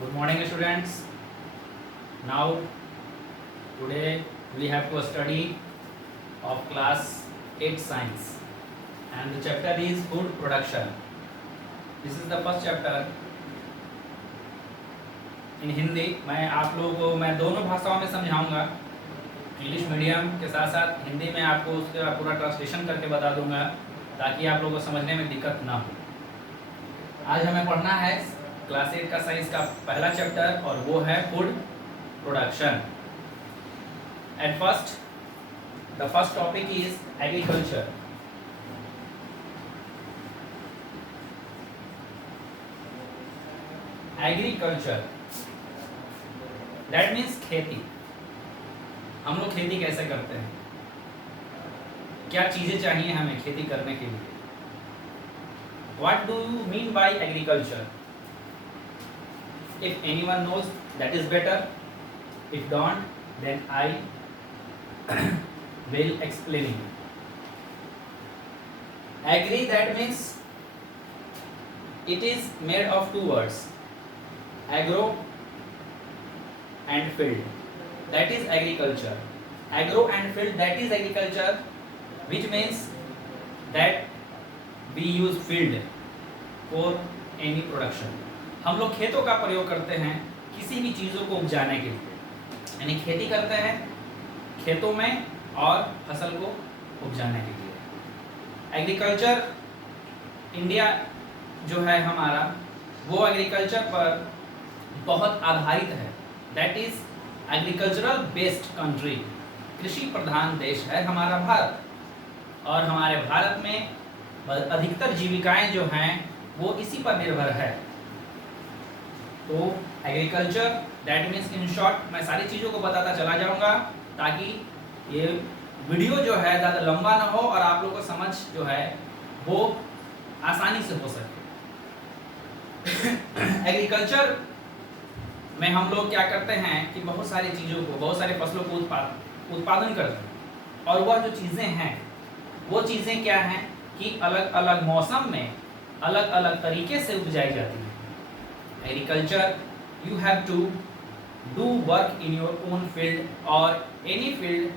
Good morning, students. Now, today we have to study of class 8 science, and the chapter is food production. This is the first chapter in Hindi. मैं आप लोगों को मैं दोनों भाषाओं में समझाऊंगा, इंग्लिश मीडियम के साथ साथ हिंदी में आपको उसका पूरा ट्रांसलेशन करके बता दूंगा ताकि आप लोगों को समझने में दिक्कत ना हो. आज हमें पढ़ना है क्लास 8 का साइंस का पहला चैप्टर और वो है food production. At first the first topic is agriculture. Agriculture that means खेती. हम लोग खेती कैसे करते हैं, क्या चीजें चाहिए हमें खेती करने के लिए. What do you mean by agriculture? If anyone knows, that is better. If don't, then I will explain it. Agri, that means it is made of two words, agro and field. That is agriculture. Agro and field, that is agriculture, which means that we use field for any production. हम लोग खेतों का प्रयोग करते हैं किसी भी चीज़ों को उपजाने के लिए, यानी खेती करते हैं खेतों में और फसल को उपजाने के लिए. एग्रीकल्चर इंडिया जो है हमारा वो एग्रीकल्चर पर बहुत आधारित है. That is agricultural based country. कृषि प्रधान देश है हमारा भारत, और हमारे भारत में अधिकतर जीविकाएं जो हैं वो इसी पर निर्भर है. तो agriculture that means in short मैं सारी चीज़ों को बताता चला जाऊंगा ताकि ये वीडियो जो है ज़्यादा लंबा ना हो और आप लोग को समझ जो है वो आसानी से हो सके. एग्रीकल्चर में हम लोग क्या करते हैं कि बहुत सारी चीज़ों को, बहुत सारे फसलों को उत्पादन करते हैं, और वह जो चीज़ें हैं वो चीज़ें क्या हैं कि अलग अलग मौसम में अलग अलग तरीके से उपजाई जाती है. Agriculture you have to do work in your own field और एनी फील्ड.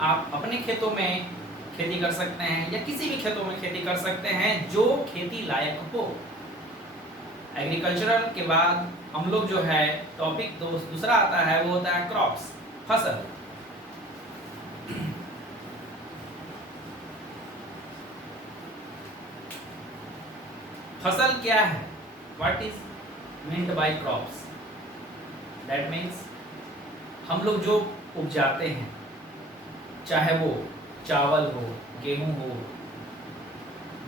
आप अपने खेतों में खेती कर सकते हैं या किसी भी खेतों में खेती कर सकते हैं जो खेती लायक हो. एग्रीकल्चरल के बाद हम लोग जो है टॉपिक दूसरा आता है वो होता है क्रॉप्स, फसल. फसल क्या है, what is meant by crops. That means हम लोग जो उपजाते हैं, चाहे वो चावल हो, गेहूं हो,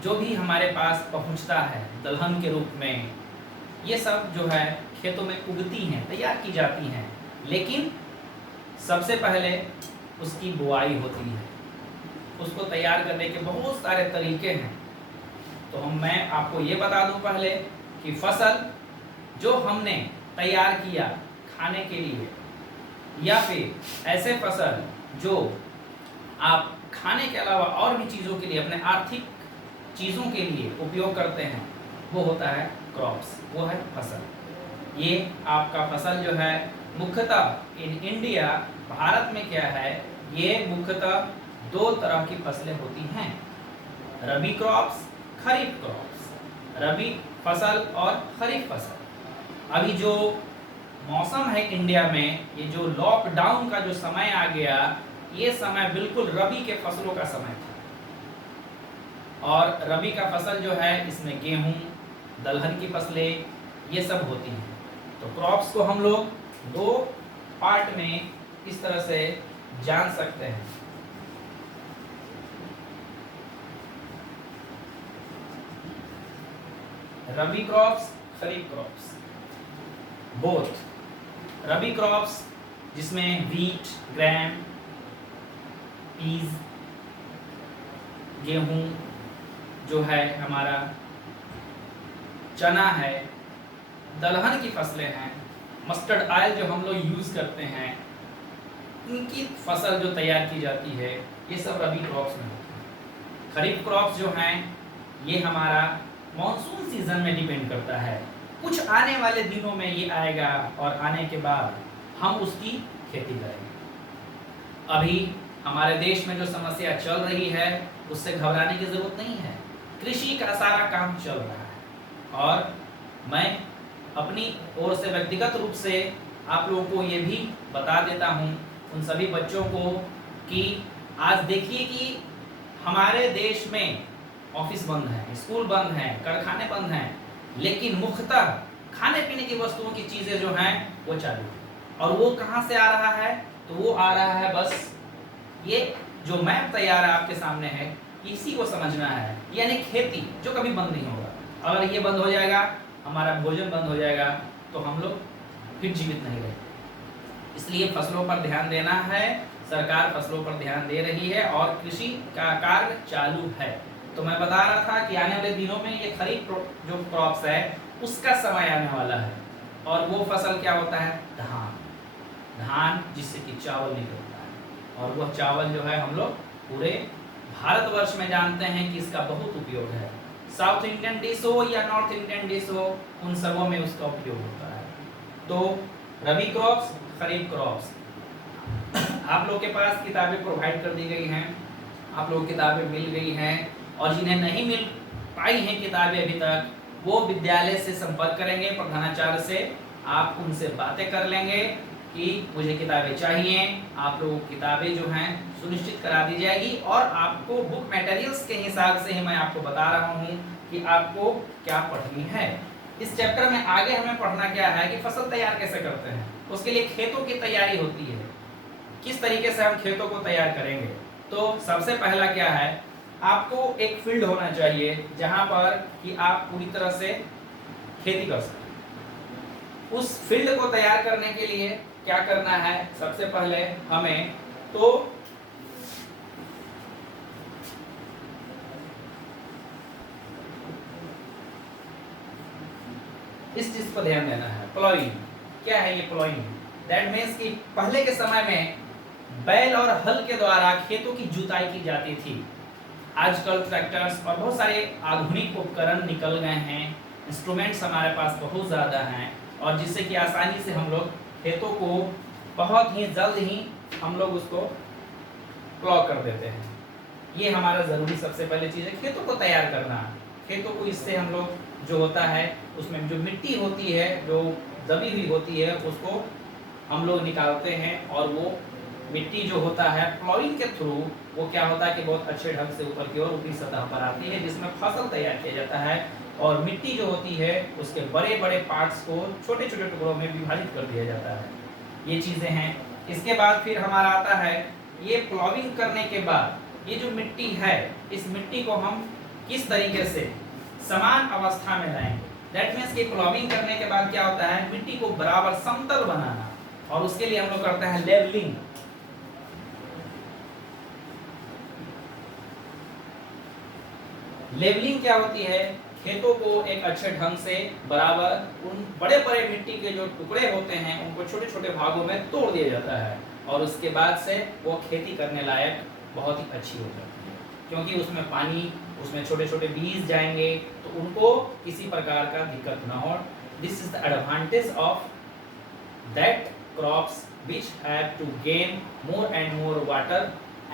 जो भी हमारे पास पहुंचता है दलहन के रूप में, ये सब जो है खेतों में उगती हैं, तैयार की जाती हैं. लेकिन सबसे पहले उसकी बुआई होती है. उसको तैयार करने के बहुत सारे तरीके हैं. तो मैं आपको ये बता दूं पहले कि फसल जो हमने तैयार किया खाने के लिए, या फिर ऐसे फसल जो आप खाने के अलावा और भी चीज़ों के लिए, अपने आर्थिक चीज़ों के लिए उपयोग करते हैं, वो होता है क्रॉप्स, वो है फसल. ये आपका फसल जो है मुख्यतः इन इंडिया, भारत में क्या है, ये मुख्यतः दो तरह की फसलें होती हैं, रबी क्रॉप्स, खरीफ क्रॉप्स. रबी फसल और खरीफ फसल. अभी जो मौसम है इंडिया में, ये जो लॉकडाउन का जो समय आ गया, ये समय बिल्कुल रबी के फसलों का समय था. और रबी का फसल जो है इसमें गेहूं, दलहन की फसलें, ये सब होती हैं. तो क्रॉप्स को हम लोग दो पार्ट में इस तरह से जान सकते हैं. रबी क्रॉप्स, खरीफ क्रॉप्स, बोथ. रबी क्रॉप्स जिसमें वीट, ग्रैम, पीज, गेहूं जो है हमारा, चना है, दलहन की फसलें हैं, मस्टर्ड ऑयल जो हम लोग यूज़ करते हैं, इनकी फसल जो तैयार की जाती है, ये सब रबी क्रॉप्स में होती है. खरीफ क्रॉप्स जो हैं ये हमारा मॉनसून सीजन में डिपेंड करता है. कुछ आने वाले दिनों में ये आएगा और आने के बाद हम उसकी खेती करेंगे। अभी हमारे देश में जो समस्या चल रही है उससे घबराने की जरूरत नहीं है। कृषि का सारा काम चल रहा है और मैं अपनी ओर से व्यक्तिगत रूप से आप लोगों को ये भी बता देता हूँ उन सभी बच्चों को कि आज देखिए कि हमारे देश में ऑफिस बंद है, स्कूल बंद है, कारखाने बंद हैं, लेकिन मुख्यतः खाने पीने की वस्तुओं की चीज़ें जो हैं वो चालू है। और वो कहाँ से आ रहा है? तो वो आ रहा है, बस ये जो मैप तैयार है आपके सामने है, इसी को समझना है। यानी खेती जो कभी बंद नहीं होगा। अगर ये बंद हो जाएगा, हमारा भोजन बंद हो जाएगा, तो हम लोग फिर जीवित नहीं रहेंगे। इसलिए फसलों पर ध्यान देना है। सरकार फसलों पर ध्यान दे रही है और कृषि का कार्य चालू है। तो मैं बता रहा था कि आने वाले दिनों में ये खरीफ जो क्रॉप्स है उसका समय आने वाला है। और वो फसल क्या होता है? धान। धान जिससे कि चावल निकलता है और वह चावल जो है हम लोग पूरे भारतवर्ष में जानते हैं कि इसका बहुत उपयोग है। साउथ इंडियन डिश हो या नॉर्थ इंडियन डिश हो, उन सबों में उसका उपयोग होता है। तो रबी क्रॉप्स, खरीफ क्रॉप्स, आप लोग के पास किताबें प्रोवाइड कर दी गई हैं, आप लोग किताबें मिल गई हैं। और जिन्हें नहीं मिल पाई हैं किताबें अभी तक, वो विद्यालय से संपर्क करेंगे, प्रधानाचार्य से आप उनसे बातें कर लेंगे कि मुझे किताबें चाहिए। आप लोगों को किताबें जो हैं सुनिश्चित करा दी जाएगी और आपको बुक मटेरियल्स के हिसाब से ही मैं आपको बता रहा हूँ कि आपको क्या पढ़नी है। इस चैप्टर में आगे हमें पढ़ना क्या है कि फसल तैयार कैसे करते हैं, उसके लिए खेतों की तैयारी होती है, किस तरीके से हम खेतों को तैयार करेंगे। तो सबसे पहला क्या है, आपको एक फील्ड होना चाहिए जहां पर कि आप पूरी तरह से खेती कर सकें। उस फील्ड को तैयार करने के लिए क्या करना है, सबसे पहले हमें तो इस चीज पर ध्यान देना है। प्लॉइंग क्या है? ये प्लॉइंग दैट मीन्स कि पहले के समय में बैल और हल के द्वारा खेतों की जुताई की जाती थी। आजकल ट्रैक्टर्स और बहुत सारे आधुनिक उपकरण निकल गए हैं, इंस्ट्रूमेंट्स हमारे पास बहुत ज़्यादा हैं और जिससे कि आसानी से हम लोग खेतों को बहुत ही जल्द ही हम लोग उसको प्लॉ कर देते हैं। ये हमारा ज़रूरी सबसे पहले चीज़ है, खेतों को तैयार करना। खेतों को इससे हम लोग जो होता है उसमें जो मिट्टी होती है, जो दबी हुई होती है, उसको हम लोग निकालते हैं और वो मिट्टी जो होता है प्लॉइंग के थ्रू वो क्या होता है कि बहुत अच्छे ढंग से ऊपर की ओर ऊपरी सतह पर आती है, जिसमें फसल तैयार किया जाता है और मिट्टी जो होती है उसके बड़े बड़े पार्ट्स को छोटे छोटे टुकड़ों में विभाजित कर दिया जाता है। ये चीज़ें हैं। इसके बाद फिर हमारा आता है, ये प्लॉइंग करने के बाद ये जो मिट्टी है, इस मिट्टी को हम किस तरीके से समान अवस्था में लाएंगे। दैट मीन्स कि प्लॉइंग करने के बाद क्या होता है, मिट्टी को बराबर समतल बनाना, और उसके लिए हम लोग करते हैं लेवलिंग। लेवलिंग क्या होती है, खेतों को एक अच्छे ढंग से बराबर उन बड़े बड़े मिट्टी के जो टुकड़े होते हैं उनको छोटे छोटे भागों में तोड़ दिया जाता है और उसके बाद से वो खेती करने लायक बहुत ही अच्छी हो जाती है, क्योंकि उसमें पानी, उसमें छोटे छोटे बीज जाएंगे तो उनको किसी प्रकार का दिक्कत ना हो। This is the advantage of that crops which have to gain more and more water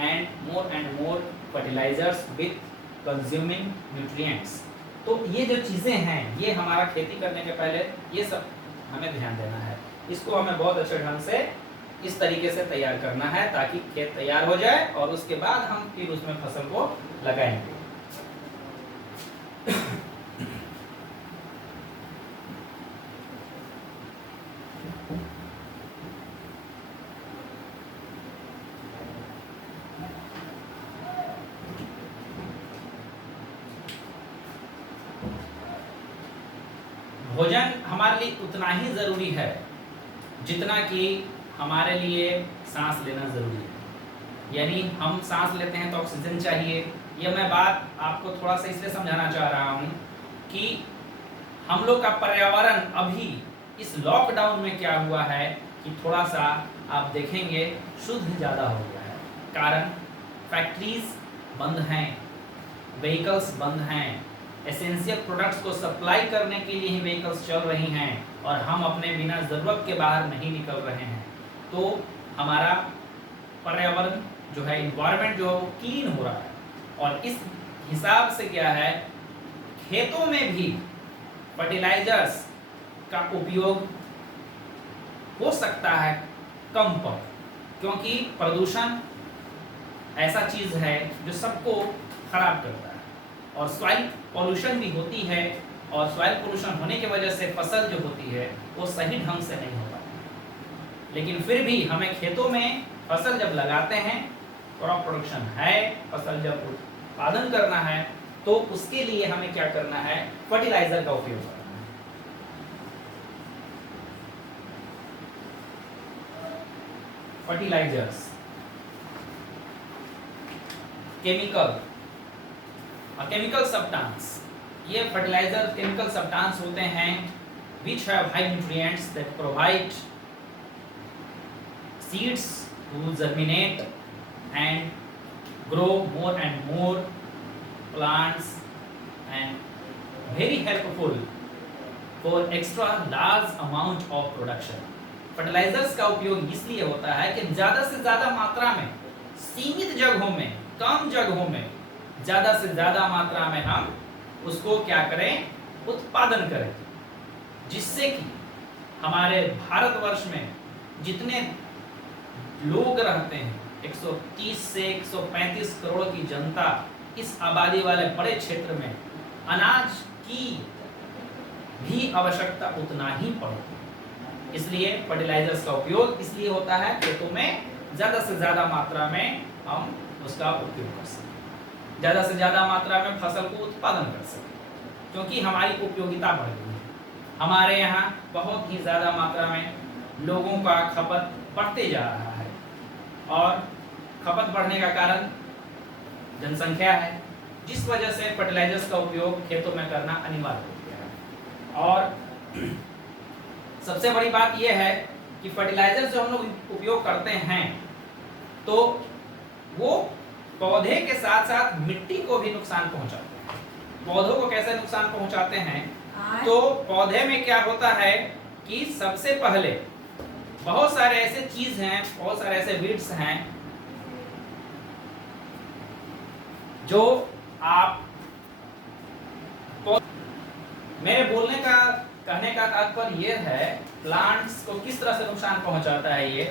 and more fertilizers with consuming nutrients। तो ये जो चीज़ें हैं, ये हमारा खेती करने के पहले ये सब हमें ध्यान देना है। इसको हमें बहुत अच्छे ढंग से इस तरीके से तैयार करना है ताकि खेत तैयार हो जाए और उसके बाद हम फिर उसमें फसल को लगाएंगे। भोजन हमारे लिए उतना ही ज़रूरी है जितना कि हमारे लिए सांस लेना ज़रूरी है। यानी हम सांस लेते हैं तो ऑक्सीजन चाहिए। यह मैं बात आपको थोड़ा सा इसलिए समझाना चाह रहा हूँ कि हम लोग का पर्यावरण अभी इस लॉकडाउन में क्या हुआ है कि थोड़ा सा आप देखेंगे शुद्ध ज़्यादा हो गया है। कारण फैक्ट्रीज बंद हैं, व्हीकल्स बंद हैं, एसेंशियल प्रोडक्ट्स को सप्लाई करने के लिए ही व्हीकल्स चल रही हैं और हम अपने बिना ज़रूरत के बाहर नहीं निकल रहे हैं, तो हमारा पर्यावरण जो है, इन्वायरमेंट जो क्लीन हो रहा है। और इस हिसाब से क्या है, खेतों में भी फर्टिलाइजर्स का उपयोग हो सकता है कम पर, क्योंकि प्रदूषण ऐसा चीज़ है जो सबको खराब करता है और सॉइल पोल्यूशन भी होती है, और सॉइल पोल्यूशन होने की वजह से फसल जो होती है वो सही ढंग से नहीं हो पाती। लेकिन फिर भी हमें खेतों में फसल जब लगाते हैं, क्रॉप प्रोडक्शन है, फसल जब उत्पादन करना है, तो उसके लिए हमें क्या करना है, फर्टिलाइजर का उपयोग करना है। फर्टिलाइजर्स, केमिकल सब्सटेंस, ये फर्टिलाइजर केमिकल सब्सटेंस होते हैं which have high nutrients that provide seeds to germinate and grow more and more plants and very helpful for extra large amount of production। Fertilizers का उपयोग इसलिए होता है कि ज़्यादा से ज़्यादा मात्रा में, सीमित जगहों में, कम जगहों में ज़्यादा से ज़्यादा मात्रा में हम उसको क्या करें, उत्पादन करें, जिससे कि हमारे भारतवर्ष में जितने लोग रहते हैं, 130 से 135 करोड़ की जनता, इस आबादी वाले बड़े क्षेत्र में अनाज की भी आवश्यकता उतना ही पड़ती है। इसलिए फर्टिलाइजर्स का उपयोग इसलिए होता है खेतों में ज़्यादा से ज़्यादा मात्रा में हम उसका उपयोग कर सकें, ज़्यादा से ज़्यादा मात्रा में फसल को उत्पादन कर सकें, क्योंकि हमारी उपयोगिता बढ़ गई है। हमारे यहाँ बहुत ही ज़्यादा मात्रा में लोगों का खपत बढ़ते जा रहा है, और खपत बढ़ने का कारण जनसंख्या है, जिस वजह से फर्टिलाइजर्स का उपयोग खेतों में करना अनिवार्य हो गया है। और सबसे बड़ी बात यह है कि फर्टिलाइजर्स जो हम लोग उपयोग करते हैं, तो वो पौधे के साथ साथ मिट्टी को भी नुकसान पहुंचाते हैं। पौधों को कैसे नुकसान पहुंचाते हैं, तो पौधे में क्या होता है कि सबसे पहले बहुत सारे ऐसे चीज हैं, बहुत सारे ऐसे वीड्स हैं जो आप, मेरे बोलने का, कहने का तात्पर्य ये है, प्लांट्स को किस तरह से नुकसान पहुंचाता है ये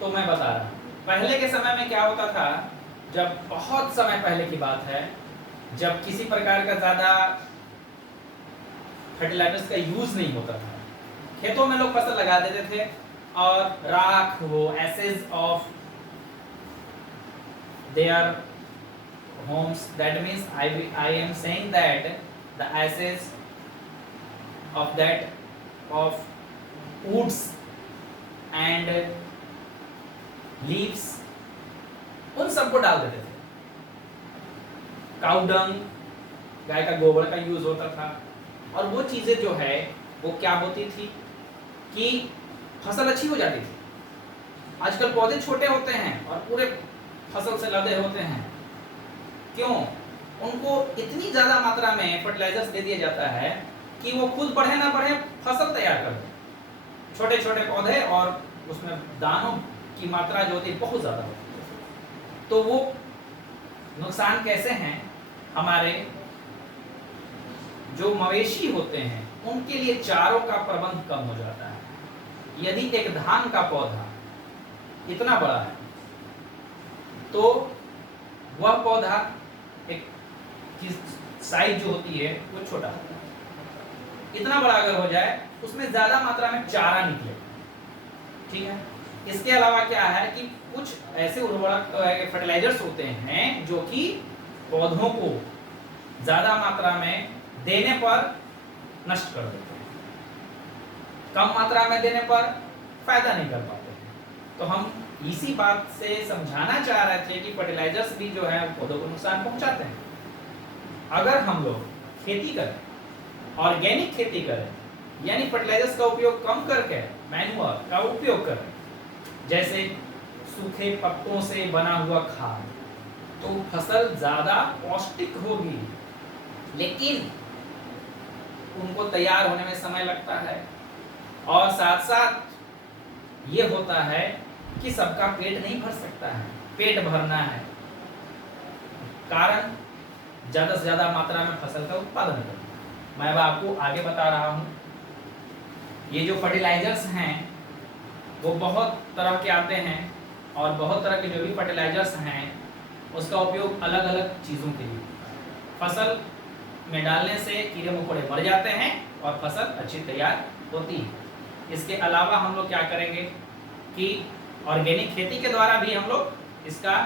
तो मैं बता रहा हूँ। पहले के समय में क्या होता था, जब बहुत समय पहले की बात है, जब किसी प्रकार का ज़्यादा फर्टिलाइजर्स का यूज़ नहीं होता था, खेतों में लोग फसल लगा देते थे और राख हो, ashes of their homes, that means I am saying that the ashes of that of woods and leaves, उन सबको डाल देते थे। काऊ डंग, गाय का गोबर का यूज होता था, और वो चीजें जो है वो क्या होती थी कि फसल अच्छी हो जाती थी। आजकल पौधे छोटे होते हैं और पूरे फसल से लदे होते हैं, क्यों? उनको इतनी ज्यादा मात्रा में फर्टिलाइजर्स दे दिया जाता है कि वो खुद बढ़े ना बढ़े, फसल तैयार कर दे। छोटे छोटे पौधे और उसमें दानों की मात्रा जो होती है बहुत ज्यादा होती है। तो वो नुकसान कैसे हैं, हमारे जो मवेशी होते हैं उनके लिए चारों का प्रबंध कम हो जाता है। यदि एक धान का पौधा इतना बड़ा है तो वह पौधा एक की साइज जो होती है वो छोटा होता है। इतना बड़ा अगर हो जाए उसमें ज्यादा मात्रा में चारा निकले, ठीक है। इसके अलावा क्या है कि कुछ ऐसे उर्वरक फर्टिलाइजर्स होते हैं जो कि पौधों को ज्यादा मात्रा में देने पर नष्ट कर देते हैं, कम मात्रा में देने पर फायदा नहीं कर पाते हैं। तो हम इसी बात से समझाना चाह रहे थे कि फर्टिलाइजर्स भी जो है पौधों को नुकसान पहुंचाते हैं। अगर हम लोग खेती करें, ऑर्गेनिक खेती करें, यानी फर्टिलाइजर्स का उपयोग कम करके मैन्युअर का उपयोग करें, जैसे सूखे पत्तों से बना हुआ खाद, तो फसल ज्यादा पौष्टिक होगी लेकिन उनको तैयार होने में समय लगता है। और साथ साथ ये होता है कि सबका पेट नहीं भर सकता है, पेट भरना है, कारण ज़्यादा से ज़्यादा मात्रा में फसल का उत्पादन करना। मैं अब आपको आगे बता रहा हूँ। ये जो फर्टिलाइजर्स हैं वो बहुत तरह के आते हैं, और बहुत तरह के जो भी फर्टिलाइजर्स हैं उसका उपयोग अलग अलग चीज़ों के लिए। फसल में डालने से कीड़े मकोड़े मर जाते हैं और फसल अच्छी तैयार होती है। इसके अलावा हम लोग क्या करेंगे कि ऑर्गेनिक खेती के द्वारा भी हम लोग इसका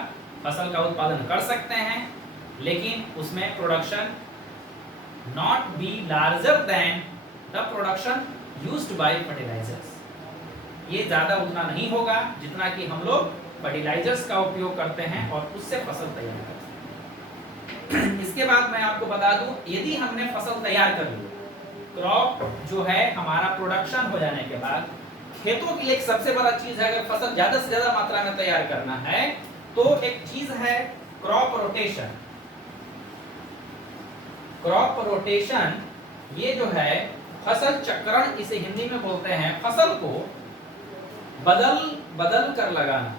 फसल का उत्पादन कर सकते हैं, लेकिन उसमें production not be larger than the production used by fertilizers. ये ज़्यादा उतना नहीं होगा जितना कि हम लोग फर्टिलाइजर्स का उपयोग करते हैं और उससे फसल तैयार करते हैं। इसके बाद मैं आपको बता दूं, यदि हमने फसल तैयार कर ली, क्रॉप जो है हमारा प्रोडक्शन हो जाने के बाद, खेतों के लिए एक सबसे बड़ा चीज है, अगर फसल ज्यादा से ज्यादा मात्रा में तैयार करना है तो एक चीज है क्रॉप रोटेशन। क्रॉप रोटेशन ये जो है फसल चक्रण, इसे हिंदी में बोलते हैं। फसल को बदल बदल कर लगाना।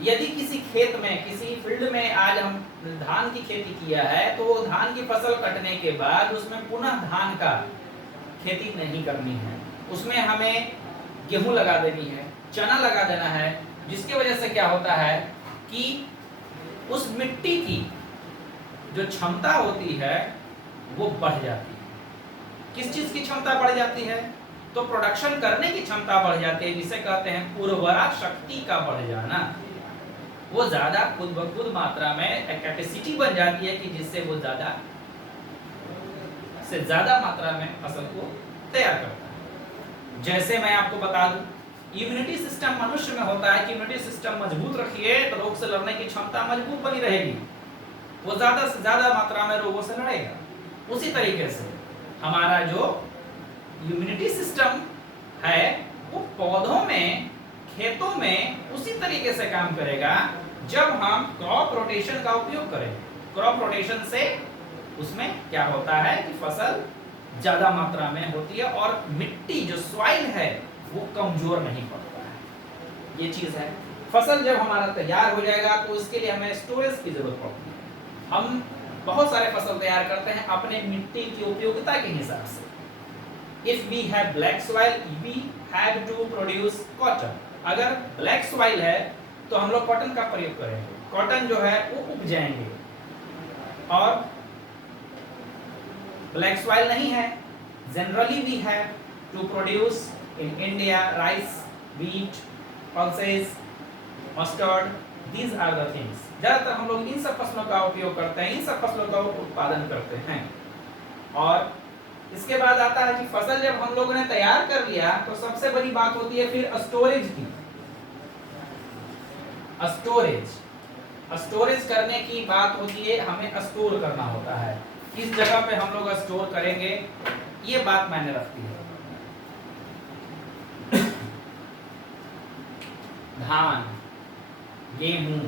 यदि किसी खेत में, किसी फील्ड में आज हम धान की खेती किया है, तो वो धान की फसल कटने के बाद उसमें पुनः धान का खेती नहीं करनी है, उसमें हमें गेहूं लगा देनी है, चना लगा देना है, जिसकी वजह से क्या होता है कि उस मिट्टी की जो क्षमता होती है वो बढ़ जाती है। किस चीज की क्षमता बढ़ जाती है? तो प्रोडक्शन करने की क्षमता बढ़ जाती है, जिसे कहते हैं उर्वरा शक्ति का बढ़ जाना। वो ज्यादा खुद ब खुद मात्रा में एक कैपेसिटी बन जाती है कि जिससे वो ज्यादा से ज्यादा मात्रा में फसल को तैयार करता है। जैसे मैं आपको बता दूं, इम्यूनिटी सिस्टम मनुष्य में होता है कि इम्यूनिटी सिस्टम मजबूत रखिए तो रोग से लड़ने की क्षमता मजबूत बनी रहेगी, वो ज्यादा से ज्यादा मात्रा में रोगों से लड़ेगा। उसी तरीके से हमारा जो इम्यूनिटी सिस्टम है वो पौधों में, खेतों में उसी तरीके से काम करेगा जब हम क्रॉप रोटेशन का उपयोग करें। क्रॉप रोटेशन से उसमें क्या होता है कि फसल ज्यादा मात्रा में होती है और मिट्टी जो सॉइल है वो कमजोर नहीं पड़ता है। ये चीज है। फसल जब हमारा तैयार हो जाएगा तो इसके लिए हमें स्टोरेज की जरूरत पड़ती है। हम बहुत सारे फसल तैयार करते हैं अपने मिट्टी की उपयोगिता के हिसाब से। If we have black soil, we have to produce cotton. अगर ब्लैक सॉइल है तो हम लोग कॉटन का प्रयोग करेंगे, कॉटन जो है वो उग जाएंगे। और ब्लैक सॉइल नहीं है, generally we have to produce in India rice, wheat, pulses, mustard, these are the things. ज्यादातर हम लोग इन सब फसलों का उपयोग करते हैं, इन सब फसलों का उत्पादन करते हैं। और इसके बाद आता है कि फसल जब हम लोगों ने तैयार कर लिया तो सबसे बड़ी बात होती है फिर स्टोरेज की। स्टोरेज करने की बात होती है, हमें स्टोर करना होता है। किस जगह पे हम लोग स्टोर करेंगे ये बात मायने रखती है। धान, गेहूं,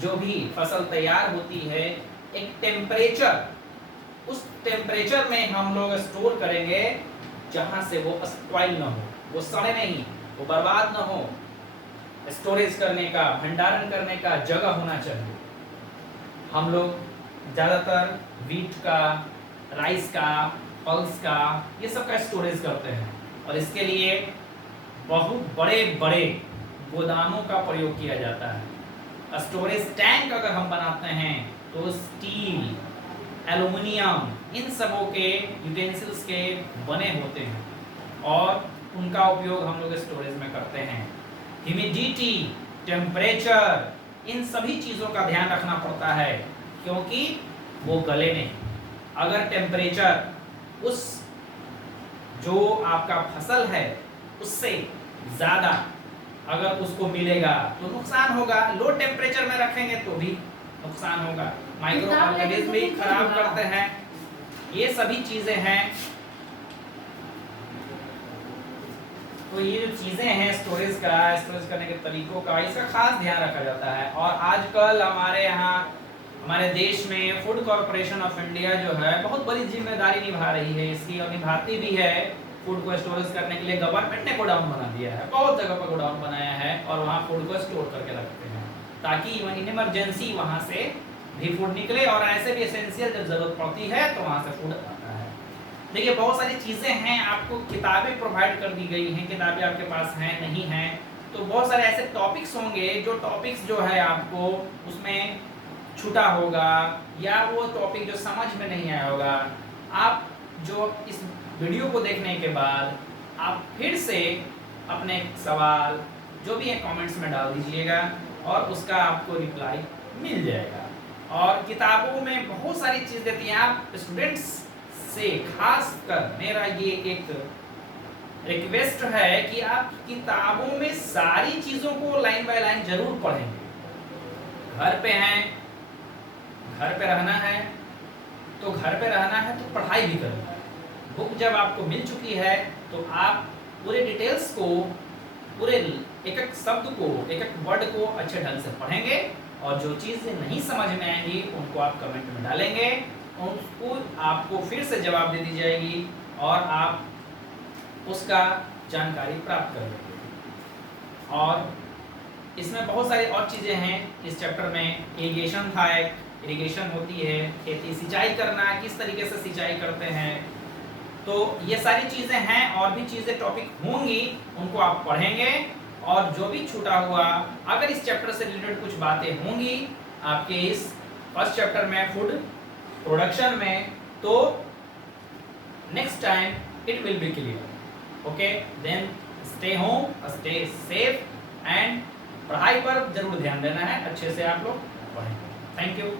जो भी फसल तैयार होती है, एक टेम्परेचर, उस टेम्परेचर में हम लोग स्टोर करेंगे जहां से वो स्पॉइल ना हो, वो सड़े नहीं, वो बर्बाद ना हो। स्टोरेज करने का, भंडारण करने का जगह होना चाहिए। हम लोग ज्यादातर व्हीट का, राइस का, पल्स का, ये सब का स्टोरेज करते हैं और इसके लिए बहुत बड़े बड़े गोदामों का प्रयोग किया जाता है। स्टोरेज टैंक अगर हम बनाते हैं तो स्टील, एल्युमिनियम, इन सबों के यूटेंसिल्स के बने होते हैं और उनका उपयोग हम लोग स्टोरेज में करते हैं। ह्यूमिडिटी, टेम्परेचर, इन सभी चीज़ों का ध्यान रखना पड़ता है क्योंकि वो गले नहीं। अगर टेम्परेचर उस जो आपका फसल है उससे ज़्यादा अगर उसको मिलेगा तो नुकसान होगा, लो टेम्परेचर में रखेंगे तो भी नुकसान होगा, माइक्रो ऑर्गेनिज्म भी खराब करते हैं। ये सभी चीजें हैं। तो ये जो चीजें हैं स्टोरेज करने के तरीकों का, इसका खास ध्यान रखा जाता है। और आजकल हमारे यहाँ हमारे देश में फूड कॉरपोरेशन ऑफ इंडिया जो है बहुत बड़ी जिम्मेदारी निभा रही है इसकी, और निभाती भी है। फूड को स्टोरेज करने के लिए गवर्नमेंट ने गोडाउन बना दिया है, बहुत जगह पर गोडाउन बनाया है और वहाँ फूड को स्टोर करके रखते हैं ताकि इन इमरजेंसी वहाँ से भी फूड निकले, और ऐसे भी एसेंशियल जब जरूरत पड़ती है तो वहाँ से फूड आता है। देखिए बहुत सारी चीज़ें हैं, आपको किताबें प्रोवाइड कर दी गई हैं, किताबें आपके पास हैं नहीं हैं, तो बहुत सारे ऐसे टॉपिक्स होंगे जो टॉपिक्स जो है आपको उसमें छूटा होगा या वो टॉपिक जो समझ में नहीं आया होगा। आप जो इस वीडियो को देखने के बाद आप फिर से अपने सवाल जो भी है कमेंट्स में डाल दीजिएगा और उसका आपको रिप्लाई मिल जाएगा। और किताबों में बहुत सारी चीज़ देती हैं, आप स्टूडेंट्स से खास कर मेरा ये एक रिक्वेस्ट है कि आप किताबों में सारी चीज़ों को लाइन बाय लाइन जरूर पढ़ेंगे। घर पे हैं, घर पे रहना है तो घर पे रहना है तो पढ़ाई भी करना है। बुक जब आपको मिल चुकी है तो आप पूरे डिटेल्स को, पूरे एक एक शब्द को, एक एक वर्ड को अच्छे ढंग से पढ़ेंगे और जो चीज़ें नहीं समझ में आएंगी उनको आप कमेंट में डालेंगे, उसको आपको फिर से जवाब दे दी जाएगी और आप उसका जानकारी प्राप्त कर लेंगे। और इसमें बहुत सारी और चीज़ें हैं इस चैप्टर में। इरिगेशन था, एक इरिगेशन होती है खेती, सिंचाई करना, किस तरीके से सिंचाई करते हैं, तो ये सारी चीज़ें हैं और भी चीज़ें टॉपिक होंगी, उनको आप पढ़ेंगे। और जो भी छूटा हुआ, अगर इस चैप्टर से रिलेटेड कुछ बातें होंगी आपके इस फर्स्ट चैप्टर में फूड प्रोडक्शन में, तो next time it will be clear. Okay, then stay home, stay safe and पढ़ाई पर जरूर ध्यान देना है, अच्छे से आप लोग पढ़ें। Thank you.